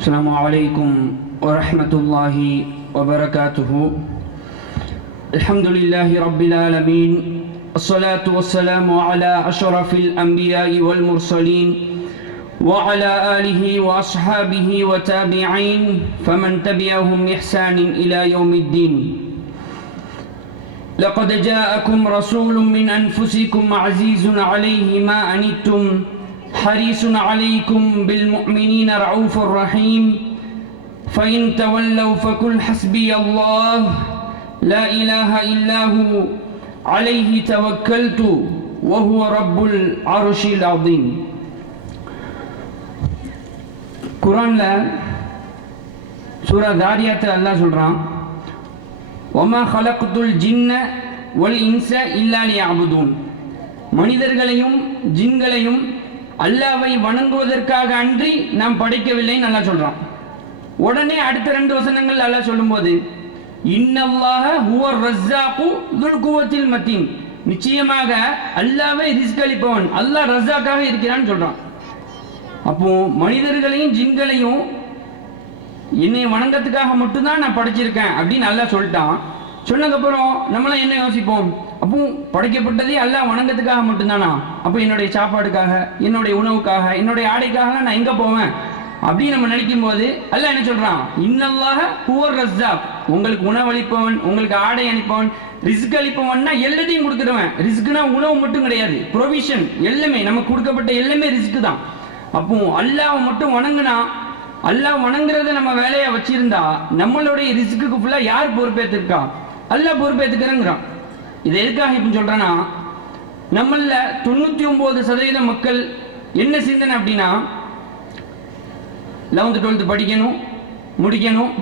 السلام عليكم ورحمة الله وبركاته. الحمد لله رب العالمين، الصلاة والسلام على أشرف الأنبياء والمرسلين وعلى آله وأصحابه وتابعين فمن تبعهم بإحسان إلى يوم الدين. لقد جاءكم رسول من أنفسكم عزيز عليه ما أنتم حريص عليكم بالمؤمنين رؤوف رحيم. فإن تولوا فقل حسبي الله لا إله إلا هو عليه توكلت وهو رب العرش العظيم. குர்ஆன்ல சூரா தாரியாத் அல்லாஹ் சொல்றான், வமா ஹலக்துல் ஜின்ன வல் இன்ஸ இல்லா லியஅபுதூன். மனிதர்களையும் ஜின்களையும் அல்லாஹ்வை வணங்குவதற்காக அன்றி நாம் படைக்கவில்லைன்னு அல்லாஹ் சொல்றான். உடனே அடுத்த 2 வசனங்கள் அல்லாஹ் சொல்லும்போது, இன்னல்லாஹ ஹுவர் ரஸ்ஸாகு துல் குவத்தில் மத்தீன், நிச்சயமாக அல்லாஹ்வே ரிஸ்க் அளிப்பவன், அல்லாஹ் ரஸ்ஸாக்காக இருக்கிறான்னு சொல்றான். அப்போ மனிதர்களையும் ஜின்களையும் என்னை வணங்கத்துக்காக மட்டும்தான் நான் படைச்சிருக்கேன் அப்படின்னு அல்லாஹ் சொல்லிட்டான். சொன்னதுக்கப்புறம் நம்மளாம் என்ன யோசிப்போம், அப்போ படைக்கப்பட்டதே அல்லாஹ் வணங்கத்துக்காக மட்டும்தானா? அப்போ என்னுடைய சாப்பாடுக்காக, என்னுடைய உணவுக்காக, என்னுடைய ஆடைக்காக நான் எங்கே போவேன் அப்படின்னு நம்ம நினைக்கும் போது அல்லாஹ் என்ன சொல்றான், இன்னல்லாஹ ஹுவர் ரஸ்ஸாக், உங்களுக்கு உணவளிப்பவன், உங்களுக்கு ஆடை அளிப்பவன், ரிஸ்க் அளிப்பவன்னா எல்லாத்தையும் கொடுக்குறவன். ரிஸ்க்னா உணவு மட்டும் கிடையாது, ப்ரொவிஷன் எல்லாமே நமக்கு கொடுக்கப்பட்ட எல்லாமே ரிஸ்க் தான். அப்போ அல்லாஹ் மட்டும் வணங்குனா, அல்லாஹ் வணங்குறத நம்ம வேலையா வச்சிருந்தா நம்மளுடைய ரிஸ்க்கு ஃபுல்லா யார் பொறுப்பேற்றிருக்கா? அல்லாஹ் பொறுப்பேற்றுக்கிறேங்கிறான். இது எதுக்காக இப்ப சொல்றேன்னா, நம்மள 99% மக்கள் என்ன சிந்தனை அப்படின்னா, 11th 12th படிக்கணும், முடிக்கணும்,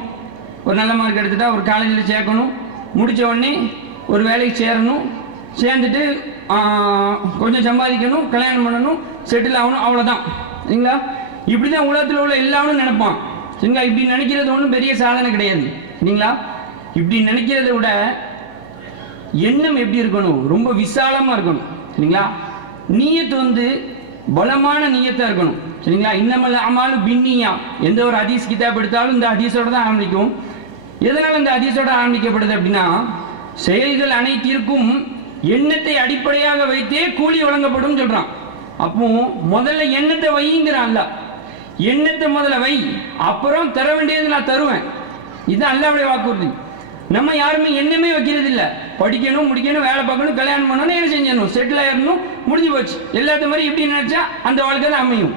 ஒரு நல்ல மார்க் எடுத்துட்டா ஒரு காலேஜில் சேர்க்கணும், முடித்த உடனே ஒரு வேலைக்கு சேரணும், சேர்ந்துட்டு கொஞ்சம் சம்பாதிக்கணும், கல்யாணம் பண்ணணும், செட்டில் ஆகணும், அவ்வளோதான். சரிங்களா? இப்படி தான் உலகத்தில் உள்ள எல்லாரும் நினைப்பான். சரிங்களா? இப்படி நினைக்கிறது ஒன்றும் பெரிய சாதனை கிடையாது. சரிங்களா? இப்படி நினைக்கிறத விட எண்ணம் எப்படி இருக்கணும், ரொம்ப விசாலமாக இருக்கணும். சரிங்களா? நீயத்து பலமான நீயத்தாக இருக்கணும். சரிங்களா? இன்னமல் அமாலு பின்னியா, எந்த ஒரு ஹதீஸ் கிதாப் எடுத்தாலும் இந்த ஹதீஸோட தான் ஆரம்பிக்கும். எதனால் இந்த ஹதீஸோட ஆரம்பிக்கப்படுது அப்படின்னா, செயல்கள் அனைத்திற்கும் எண்ணத்தை அடிப்படையாக வைத்தே கூலி வழங்கப்படும் சொல்றான். அப்போ முதல்ல எண்ணத்தை வைங்கிறான் அல்லாஹ். எண்ணத்தை முதல்ல வை, அப்புறம் தர வேண்டியது நான் தருவேன். இது அல்லாஹ்வுடைய வாக்குறுதி. நம்ம யாருமே எண்ணமே வைக்கிறது இல்லை. படிக்கணும், முடிக்கணும், வேலை பார்க்கணும், கல்யாணம் பண்ணணும், என்ன செஞ்சிடணும், செட்டில் ஆயிடணும், முடிஞ்சு போச்சு. எல்லாத்த மாதிரி இப்படி நினைச்சா அந்த வாழ்க்கை தான் அமையும்.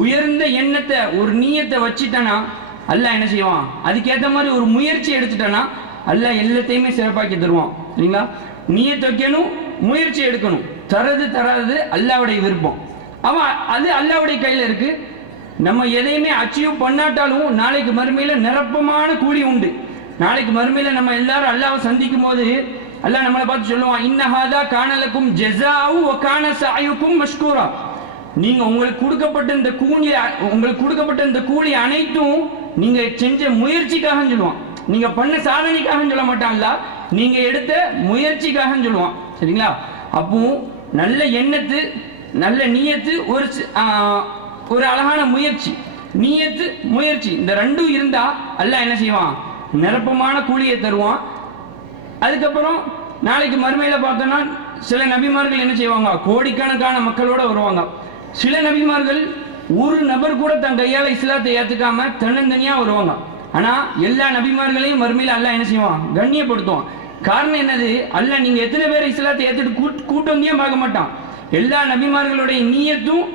உயர்ந்த எண்ணத்தை, ஒரு நீயத்தை வச்சுட்டானா அல்லாஹ் என்ன செய்வான், அதுக்கேற்ற மாதிரி ஒரு முயற்சி எடுத்துட்டானா அல்லாஹ் எல்லாத்தையுமே சிறப்பாக்கி தருவான். சரிங்களா? நீயத்தை வைக்கணும், முயற்சி எடுக்கணும். தராது அல்லாஹ்வுடைய விருப்பம். அவன் அது அல்லாஹ்வுடைய கையில் இருக்கு. நம்ம எதையுமே அச்சீவ் பண்ணாட்டாலும் நாளைக்கு மறுமையில நிரப்பமான கூலி உண்டு. நாளைக்கு மறுமையில நம்ம எல்லாரும் அல்லாஹ்வை சந்திக்கும் போது அல்லாஹ் நம்மளை பார்த்து சொல்லுவான், இன்னஹாதா கானலக்கும் ஜஸாஉ வ கான சஅயுக்கும் மஷ்கூரா. நீங்க உங்களுக்கு கொடுக்கப்பட்ட இந்த கூலி அனைத்தும் நீங்க செஞ்ச முயற்சிக்காக சொல்லுவான். நீங்க பண்ண சாதனைக்காக சொல்ல மாட்டான்ல, நீங்க எடுத்த முயற்சிக்காக சொல்லுவான். சரிங்களா? அப்போ நல்ல எண்ணத்து, நல்ல நீயத்து, ஒரு அழகான முயற்சி, நீயத்து முயற்சி, இந்த ரெண்டும் இருந்தா அல்லாஹ் என்ன செய்வான், நிரப்பமான கூலியை தருவான். அதுக்கப்புறம் நாளைக்கு மறுமையில பார்த்தோம்னா சில நபிமார்கள் என்ன செய்வாங்க, கோடிக்கணக்கான மக்களோட வருவாங்க. சில நபிமார்கள் ஒரு நபர் கூட தன் கையால் இஸ்லாத்தை ஏற்றுக்காம தன்னந்தனியா வருவாங்க. ஆனா எல்லா நபிமார்களையும் மறுமையில அல்லாஹ் என்ன செய்வான், கண்ணியப்படுத்துவான். காரணம் என்னது, அல்லாஹ் நீங்க எத்தனை பேர் இஸ்லாத்தை ஏற்றுட்டு கூட்டு வந்தியே பார்க்க மாட்டான். எல்லா நபிமார்களுடைய நீயத்தும்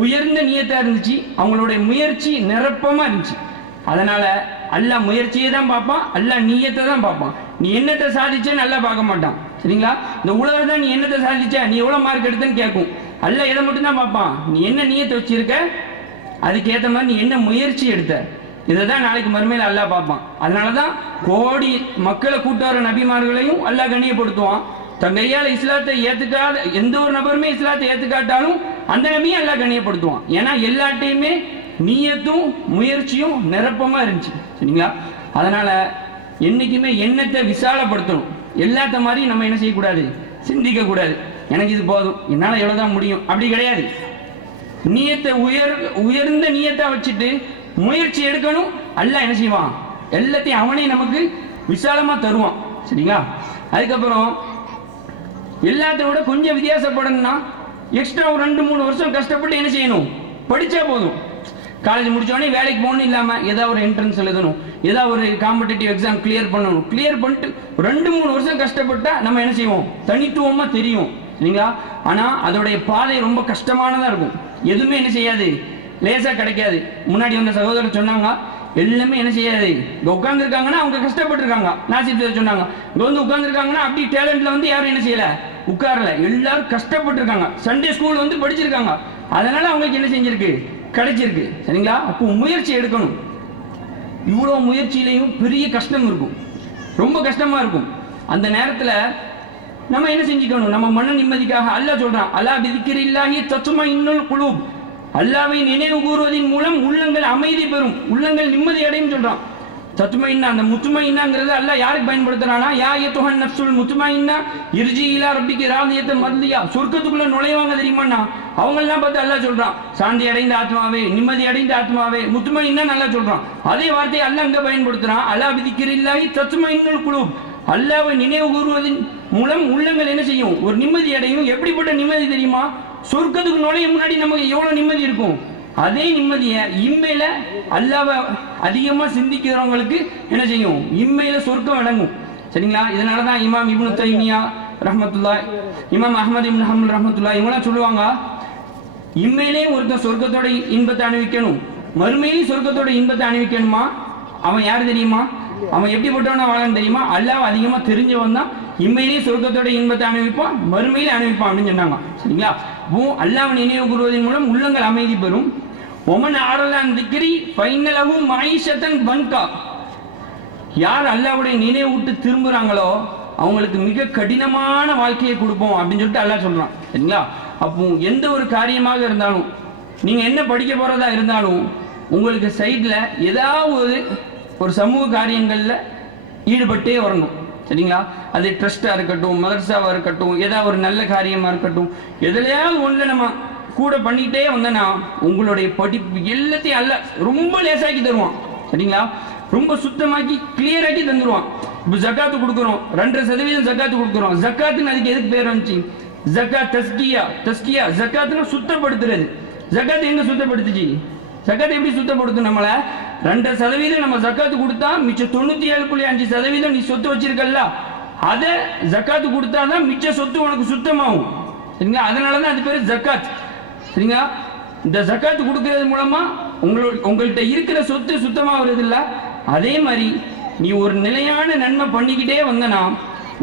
உயர்ந்த நீயத்தா இருந்துச்சு, அவங்களுடைய முயற்சி நிரப்பமா இருந்துச்சு. அதனால அல்லாஹ் முயற்சியை தான் பார்ப்பான், அல்லாஹ் நீயத்தை தான் பார்ப்பான். நீ என்னத்தை சாதிச்சேன்னு அல்லாஹ் பார்க்க மாட்டான். சரிங்களா? இந்த உலகம் தான் நீ என்னத்தை சாதிச்ச, நீ எவ்வளவு மார்க் எடுத்தன்னு கேட்கும். அல்லாஹ் எதை மட்டும் தான் பார்ப்பான், நீ என்ன நீயத்தை வச்சிருக்க, அதுக்கேற்ற மாதிரி நீ என்ன முயற்சி எடுத்த, இதை தான் நாளைக்கு மறுமையில அல்லாஹ் பார்ப்பான். அதனாலதான் கோடி மக்களை கூட்டு வர நபிமார்களையும் அல்லாஹ் கண்ணியப்படுத்துவான். தன் கையால் இஸ்லாத்தை ஏத்துக்காத எந்த ஒரு நபருமே இஸ்லாத்தை ஏத்துக்காட்டாலும் அந்த நபியும் அல்லாஹ் கண்ணியப்படுத்துவான். ஏன்னா எல்லாட்டையுமே நீயத்தும் முயற்சியும் நிரப்பமா இருந்துச்சு. சரிங்களா? அதனால என்னைக்குமே எண்ணத்தை விசாலப்படுத்தணும். எல்லாத்த மாதிரி நம்ம என்ன செய்யக்கூடாது, சிந்திக்க கூடாது. எனக்கு இது போதும், என்னால் எவ்வளோதான் முடியும் அப்படி கிடையாது. நியத்தை உயர்ந்த நியத்தை வச்சுட்டு முயற்சி எடுக்கணும். அல்லாஹ் என்ன செய்வான், எல்லாத்தையும் அவனே நமக்கு விசாலமா தருவான். சரிங்களா? அதுக்கப்புறம் எல்லாத்தையும் விட கொஞ்சம் வித்தியாசப்படணும்னா எக்ஸ்ட்ரா ஒரு 2-3 வருஷம் கஷ்டப்பட்டு என்ன செய்யணும், படிச்சா போதும். காலேஜ் முடிச்சோடனே வேலைக்கு போகணும் இல்லாமல் ஏதாவது ஒரு என்ட்ரன்ஸ் எழுதணும், ஏதாவது ஒரு காம்படிட்டிவ் எக்ஸாம் கிளியர் பண்ணணும். கிளியர் பண்ணிட்டு 2-3 வருஷம் கஷ்டப்பட்டா நம்ம என்ன செய்வோம், தனித்துவமாக தெரியும். சரிங்களா? ஆனால் அதோடைய பாதை ரொம்ப கஷ்டமானதாக இருக்கும். எதுவுமே என்ன செய்யாது, லேசாக கிடைக்காது. முன்னாடி வந்த சகோதரர் சொன்னாங்க, எல்லாமே என்ன செய்யாது, இங்கே உட்காந்துருக்காங்கன்னா அவங்க கஷ்டப்பட்டுருக்காங்க. நாசிப் சார் சொன்னாங்க, இங்கே வந்து உட்காந்துருக்காங்கன்னா அப்படி டேலண்ட்ல வந்து யாரும் என்ன செய்யலை, உட்காரல, எல்லாரும் கஷ்டப்பட்டுருக்காங்க. சண்டே ஸ்கூல் வந்து படிச்சிருக்காங்க, அதனால அவங்களுக்கு என்ன செஞ்சிருக்கு, கிடைச்சிருக்கு. சரிங்களா? அப்போ முயற்சி எடுக்கணும். இவ்வளோ முயற்சியிலையும் பெரிய கஷ்டம் இருக்கும், ரொம்ப கஷ்டமா இருக்கும். அந்த நேரத்தில் நம்ம என்ன செஞ்சுக்கணும், நம்ம மன நிம்மதிக்காக அல்லாஹ் சொல்றான், அலா பிதிக்ரில்லாஹி தத்மஇன்னுல் குலூப், அல்லாஹ்வை நினைவு கூறுவதன் மூலம் உள்ளங்கள் அமைதி பெறும், உள்ளங்கள் நிம்மதி அடையும் சொல்றான். தத்மைன்னா, அந்த முத்துமைன்னாங்கிறது அல்லாஹ் யாருக்கு பயன்படுத்துறானா, யா அய்யுஹன் நஃப்ஸுல் முத்மைன்னா இர்ஜி இலா ரப்பிகி ராதியத்தன் மர்தியா, சொர்க்கத்துக்குள்ள நுழைவாங்க தெரியுமாண்ணா, அவங்கெல்லாம் பார்த்து அல்லாஹ் சொல்றான், சாந்தி அடைந்த ஆத்மாவே, நிம்மதி அடைந்த ஆத்மாவே, முத்துமைன்னா நல்லா சொல்றான். அதே வார்த்தையை அல்லாஹ் அங்க பயன்படுத்துறான், அலா பிதிக்ரில்லாஹி தத்மஇன்னுல் குலூப், அல்லாஹ்வை நினைவு கூறுவதன் மூலம் உள்ளங்கள் என்ன செய்யும், ஒரு நிம்மதி அடையும். எப்படிப்பட்ட நிம்மதி தெரியுமா, சொர்க்கத்துக்கு நுழைய முன்னாடி நமக்கு எவ்வளவு நிம்மதி இருக்கும், அதே நிம்மதியை இம்மையில அல்லாஹ்வை அதிகமா சிந்திக்கிறவங்களுக்கு என்ன செய்யும், இம்மையில சொர்க்கம் அடங்கும். சரிங்களா? இதனாலதான் இமாம் இப்னு தைமியா ரஹ்மத்துல்லாஹ், இமாம் அஹ்மத் இப்னு ஹம்பல் ரஹ்மத்துல்லாஹ் இவங்களாம் சொல்லுவாங்க, இம்மையிலே ஒருத்தன் சொர்க்கத்தோட இன்பத்தை அனுபவிக்கணும், மறுமையிலேயும் சொர்க்கத்தோட இன்பத்தை அனுபவிக்கணுமா, அவன் யார் தெரியுமா, அவன் எப்படிப்பட்டவனா வாழன்னு தெரியுமா, அல்லாஹ் அதிகமா தெரிஞ்சவன் தான் இம்மையிலேயே சொர்க்கத்தோட இன்பத்தை அனுபவிப்பான், மறுமையிலே அனுபவிப்பான் அப்படின்னு சொன்னாங்க. சரிங்களா? அல்லாஹ்வை நினைவு கூறுவதன் மூலம் உள்ளங்கள் அமைதி பெறும். ஒமன் ஆரலான் திக்ரி ஃபைனலஹு மஈஷத்தன் பன்கா, யார் அல்லாஹ்வுடைய நினைவு விட்டு திரும்புறாங்களோ அவங்களுக்கு மிக கடினமான வாழ்க்கையை கொடுப்போம் அப்படின்னு சொல்லிட்டு அல்லாஹ் சொல்றான். சரிங்களா? அப்போ எந்த ஒரு காரியமாக இருந்தாலும், நீங்க என்ன படிக்க போறதா இருந்தாலும், உங்களுக்கு சைட்ல ஏதாவது ஒரு சமூக காரியங்கள்ல ஈடுபட்டே வரணும். சரிங்களா? அது ட்ரஸ்டா இருக்கட்டும், மதரசாவா இருக்கட்டும், ஏதாவது ஒரு நல்ல காரியமா இருக்கட்டும், எதுலையாவது ஒன்றுல நம்ம கூட பண்ணிட்டே வந்தனா உங்களுடைய படிப்பு எல்லாத்தையும் அல்ல ரொம்ப லேசாக்கி தருவான். சரிங்களா? ரொம்ப சுத்தமாக்கி கிளியராக்கி தந்துருவான். இப்போ ஜக்காத்து கொடுக்குறோம், 2% ஜக்காத்து கொடுக்குறோம். ஜக்காத்துன்னு அதுக்கு எதுக்கு பேர் வந்துச்சு, ஜக்காத் தஸ்கியா. தஸ்கியா ஜக்காத்துன்னு சுத்தப்படுத்துறது. ஜக்காத்து எங்க சுத்தப்படுத்துச்சு, ஜக்காத்து எப்படி சுத்தப்படுத்தும், நம்மளை 2% நம்ம ஜக்காத்து கொடுத்தா மிச்சம் 97.5% நீ சொத்து வச்சிருக்கல்ல, அதை ஜக்காத்து கொடுத்தாதான் மிச்ச சொத்து உனக்கு சுத்தமாகும். சரிங்களா? அதனாலதான் அது பேரு ஜக்காத். சரிங்களா? இந்த ஜக்காத்து கொடுக்கறது மூலமா உங்கள்கிட்ட இருக்கிற சொத்து சுத்தமாகிறது இல்ல, அதே மாதிரி நீ ஒரு நிலையான நன்மை பண்ணிக்கிட்டே வந்தனா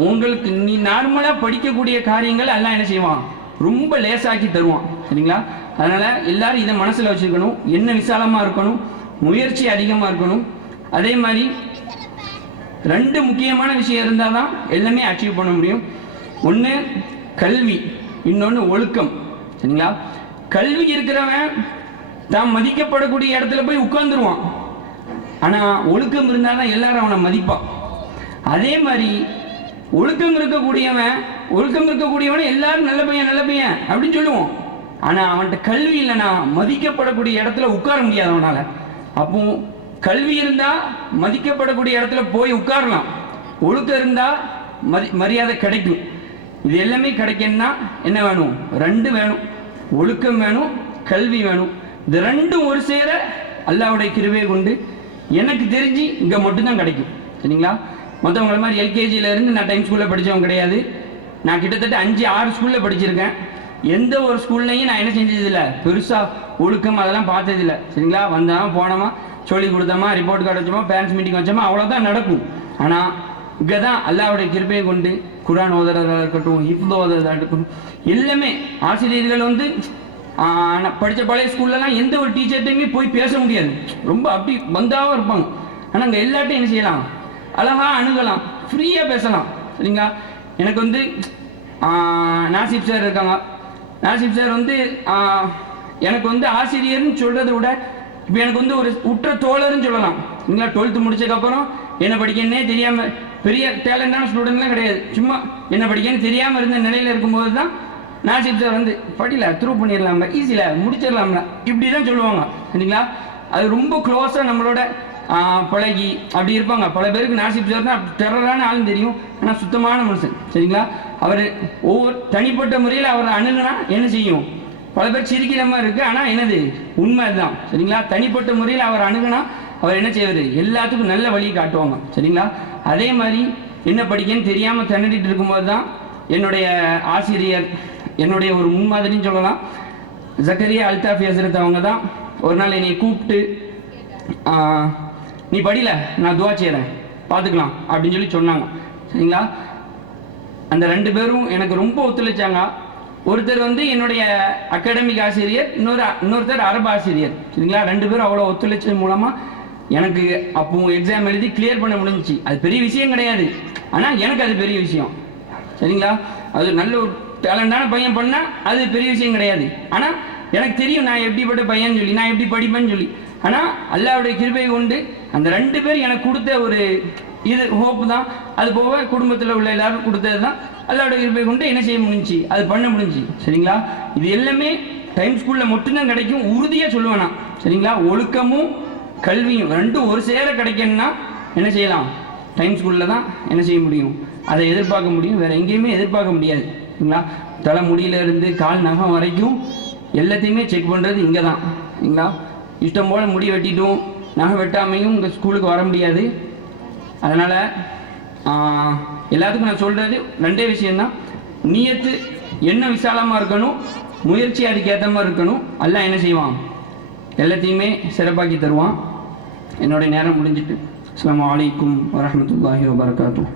உங்களுக்கு நீ நார்மலா படிக்கக்கூடிய காரியங்கள் எல்லாம் என்ன செய்வான், ரொம்ப லேசாக்கி தருவான். சரிங்களா? அதனால எல்லாரும் இதை மனசுல வச்சிருக்கணும். என்ன விசாலமா இருக்கணும், முயற்சி அதிகமா இருக்கணும். அதே மாதிரி 2 முக்கியமான விஷயம் இருந்தால் தான் எல்லாமே அச்சீவ் பண்ண முடியும். ஒன்று கல்வி, இன்னொன்று ஒழுக்கம். சரிங்களா? கல்வி இருக்கிறவன் தான் மதிக்கப்படக்கூடிய இடத்துல போய் உட்கார்ந்துருவான், ஆனால் ஒழுக்கம் இருந்தால் தான் எல்லாரும் அவனை மதிப்பான். அதே மாதிரி ஒழுக்கம் இருக்கக்கூடியவனை எல்லாரும் நல்ல பையன் நல்ல பையன் அப்படின்னு சொல்லுவோம். ஆனால் அவன்கிட்ட கல்வி இல்லைன்னா மதிக்கப்படக்கூடிய இடத்துல உட்கார முடியாது அவனால. அப்போ கல்வி இருந்தா மதிக்கப்படக்கூடிய இடத்துல போய் உட்காரலாம், ஒழுக்கம் இருந்தா மரியாதை கிடைக்கும். இது எல்லாமே கிடைக்கணும்னா என்ன வேணும், 2 வேணும், ஒழுக்கம் வேணும், கல்வி வேணும். இந்த 2ம் ஒரு சேர அல்லாஹ்வுடைய கிருபையை கொண்டு எனக்கு தெரிஞ்சு இங்க மட்டும்தான் கிடைக்கும். சரிங்களா? மற்றவங்கள மாதிரி எல்கேஜியில இருந்து நான் டைம் ஸ்கூல்ல படிச்சவங்க கிடையாது. நான் கிட்டத்தட்ட 5-6 ஸ்கூல்ல படிச்சிருக்கேன். எந்த ஒரு ஸ்கூல்லையும் நான் என்ன செஞ்சதில்லை, பெருசா ஒழுக்கம் அதெல்லாம் பார்த்ததில்லை. சரிங்களா? வந்தோமா போனோமா சொல்லி கொடுத்தோமா ரிப்போர்ட் கார்டு வச்சோமா பேரண்ட்ஸ் மீட்டிங் வச்சோமா அவ்வளோதான் நடக்கும். ஆனால் இங்கே தான் அல்லாஹ்வுடைய கிருபையை கொண்டு குர்ஆன் ஓதுறதா இருக்கட்டும், ஹிஃப்து ஓதுறதா இருக்கட்டும், எல்லாமே ஆசிரியர்கள் வந்து படித்த பழைய ஸ்கூல்லலாம் எந்த ஒரு டீச்சர்ட்டையுமே போய் பேச முடியாது, ரொம்ப அப்படி பந்தாவாக இருப்பாங்க. ஆனால் அங்கே எல்லாட்டையும் என்ன செய்யலாம், அழகாக அணுகலாம், ஃப்ரீயாக பேசலாம். சரிங்களா? எனக்கு வந்து நாசிப் சார் இருக்காங்க. நாசிப் சார் வந்து எனக்கு வந்து ஆசிரியர்னு சொல்கிறத விட இப்போ எனக்கு வந்து ஒரு உற்ற தோழர்னு சொல்லலாம். சரிங்களா? 12th முடிச்சதுக்கப்புறம் என்ன படிக்கன்னே தெரியாமல், பெரிய டேலண்டான ஸ்டூடெண்ட்லாம் கிடையாது, சும்மா என்ன படிக்கன்னு தெரியாமல் இருந்த நிலையில் இருக்கும்போது தான் நாசிப் சார் வந்து படியில த்ரூ பண்ணிடலாம்ல, ஈஸியில் முடிச்சிடலாம்ல, இப்படி தான் சொல்லுவாங்க சரிங்களா. அது ரொம்ப க்ளோஸாக நம்மளோட பழகி அப்படி இருப்பாங்க. பல பேருக்கு நாசிப் சார் தான் டெரரான ஆளுன்னு தெரியும், ஆனால் சுத்தமான மனுஷன் சரிங்களா. அவர் ஒவ்வொரு தனிப்பட்ட முறையில் அவரை அணுகுனா என்ன செய்யும், பல பேர் சிரிக்கிற மாதிரி இருக்குது, ஆனால் என்னது உண்மை அதுதான் சரிங்களா. தனிப்பட்ட முறையில் அவர் அணுகுனா அவர் என்ன செய்வார், எல்லாத்துக்கும் நல்ல வழியை காட்டுவாங்க சரிங்களா. அதே மாதிரி என்ன படிக்கன்னு தெரியாமல் திணறிட்டு இருக்கும்போது தான் என்னுடைய ஆசிரியர், என்னுடைய ஒரு முன்மாதிரின்னு சொல்லலாம், ஜக்கரியா அல்தாஃபி ஹசரத் அவங்க தான் ஒரு நாள் என்னை கூப்பிட்டு நீ படியில நான் துவா செய்கிறேன் பார்த்துக்கலாம் அப்படின்னு சொல்லி சொன்னாங்க சரிங்களா. அந்த 2 பேரும் எனக்கு ரொம்ப ஒத்துழைச்சாங்க. ஒருத்தர் வந்து என்னுடைய அகாடமிக் ஆசிரியர், இன்னொருத்தர் அரபு ஆசிரியர் சரிங்களா. 2 பேரும் அவ்வளோ ஒத்துழைச்சது மூலமாக எனக்கு அப்போ எக்ஸாம் எழுதி கிளியர் பண்ண முடிஞ்சிச்சு. அது பெரிய விஷயம் கிடையாது, ஆனால் எனக்கு அது பெரிய விஷயம் சரிங்களா. அது நல்ல ஒரு டேலண்டான பையன் பண்ணால் அது பெரிய விஷயம் கிடையாது, ஆனால் எனக்கு தெரியும் நான் எப்படிப்பட்ட பையன் சொல்லி, நான் எப்படி படிப்பேன்னு சொல்லி. ஆனால் அல்லாஹ்வுடைய கிருபை கொண்டு அந்த 2 பேர் எனக்கு கொடுத்த ஒரு இது ஹோப்பு தான். அது போக குடும்பத்தில் உள்ள எல்லாரும் கொடுத்தது தான். அல்லாஹ்வுடைய கிருபை கொண்டு என்ன செய்ய முடிஞ்சிச்சு, அது பண்ண முடிஞ்சு சரிங்களா. இது எல்லாமே டைம் ஸ்கூலில் மட்டும்தான் கிடைக்கும், உறுதியாக சொல்லுவேன் நான் சரிங்களா. ஒழுக்கமும் கல்வியும் 2 ஒரு சேர கிடைக்கணும்னா என்ன செய்யலாம், டைம் ஸ்கூலில் தான் என்ன செய்ய முடியும், அதை எதிர்பார்க்க முடியும், வேறு எங்கேயுமே எதிர்பார்க்க முடியாது சரிங்களா. தலை முடியிலேருந்து கால் நகம் வரைக்கும் எல்லாத்தையுமே செக் பண்ணுறது இங்கே தான் சரிங்களா. இஷ்டம் போல் முடி வெட்டிட்டும் நகை வெட்டாமையும் உங்கள் ஸ்கூலுக்கு வர முடியாது. அதனால் எல்லாத்துக்கும் நான் சொல்கிறது 2 விஷயந்தான். நியத்து என்ன விசாலமாக இருக்கணும், முயற்சி அதுக்கேற்ற மாதிரி இருக்கணும். அல்லாஹ் என்ன செய்வான், எல்லாத்தையுமே சிறப்பாக்கி தருவான். என்னுடைய நேரம் முடிஞ்சிட்டு. அஸ்ஸலாமு அலைக்கும் வரஹ்மத்துல்லாஹி வபரகாத்துஹு.